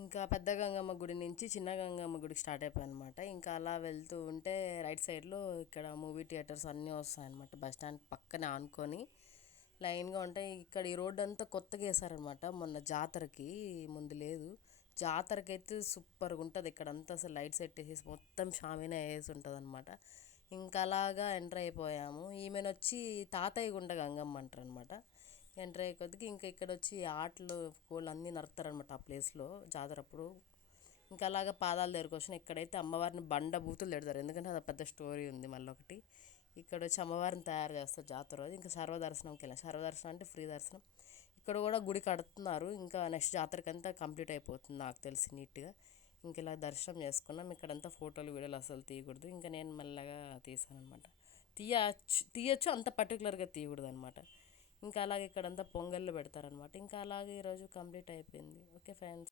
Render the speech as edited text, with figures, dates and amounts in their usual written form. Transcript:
ఇంకా పెద్ద గంగమ్మ గుడి నుంచి చిన్న గంగమ్మ గుడికి స్టార్ట్ అయిపోయానమాట. ఇంకా అలా వెళ్తూ ఉంటే రైట్ సైడ్లో ఇక్కడ మూవీ థియేటర్స్ అన్నీ వస్తాయన్నమాట. బస్ స్టాండ్ పక్కనే ఆనుకొని లైన్గా ఉంటాయి. ఇక్కడ ఈ రోడ్డు అంతా కొత్తగా వేసారనమాట మొన్న జాతరకి, ముందు లేదు. జాతరకి అయితే సూపర్గా ఉంటుంది ఇక్కడ అంతా, అసలు లైట్ సెట్ వేసేసి మొత్తం షామీనా వేసి ఉంటుంది అనమాట. ఇంకా అలాగా ఎంటర్ అయిపోయాము. ఈమెనొచ్చి తాతయ్య గుండ గంగమ్మ అంటారు అనమాట. ఎంటర్ అయ్యే కొద్దికి ఇంకా ఇక్కడ వచ్చి ఆటలు కోళ్ళు అన్నీ నరుకుతారనమాట ఆ ప్లేస్లో జాతర అప్పుడు. ఇంకా అలాగా పాదాల దగ్గరకు వచ్చిన ఇక్కడైతే అమ్మవారిని బండ బూతులు తిడతారు, ఎందుకంటే అది పెద్ద స్టోరీ ఉంది మళ్ళీ ఒకటి. ఇక్కడ వచ్చి అమ్మవారిని తయారు చేస్తారు జాతర రోజు. ఇంకా సర్వదర్శనంకి వెళ్ళాం. సర్వదర్శనం అంటే ఫ్రీ దర్శనం. ఇక్కడ కూడా గుడి కడుతున్నారు, ఇంకా నెక్స్ట్ జాతరకి అంతా కంప్లీట్ అయిపోతుంది నాకు తెలిసి నీట్గా. ఇంక ఇలా దర్శనం చేసుకున్నాం. ఇక్కడంతా ఫోటోలు వీడియోలు అసలు తీయకూడదు, ఇంకా నేను మెల్లగా తీసాను అనమాట. తీయచ్చు అంత పర్టికులర్గా తీయకూడదు అనమాట. ఇంకా అలాగే ఇక్కడంతా పొంగళ్ళు పెడతారనమాట. ఇంకా అలాగే ఈరోజు కంప్లీట్ అయిపోయింది. Okay friends.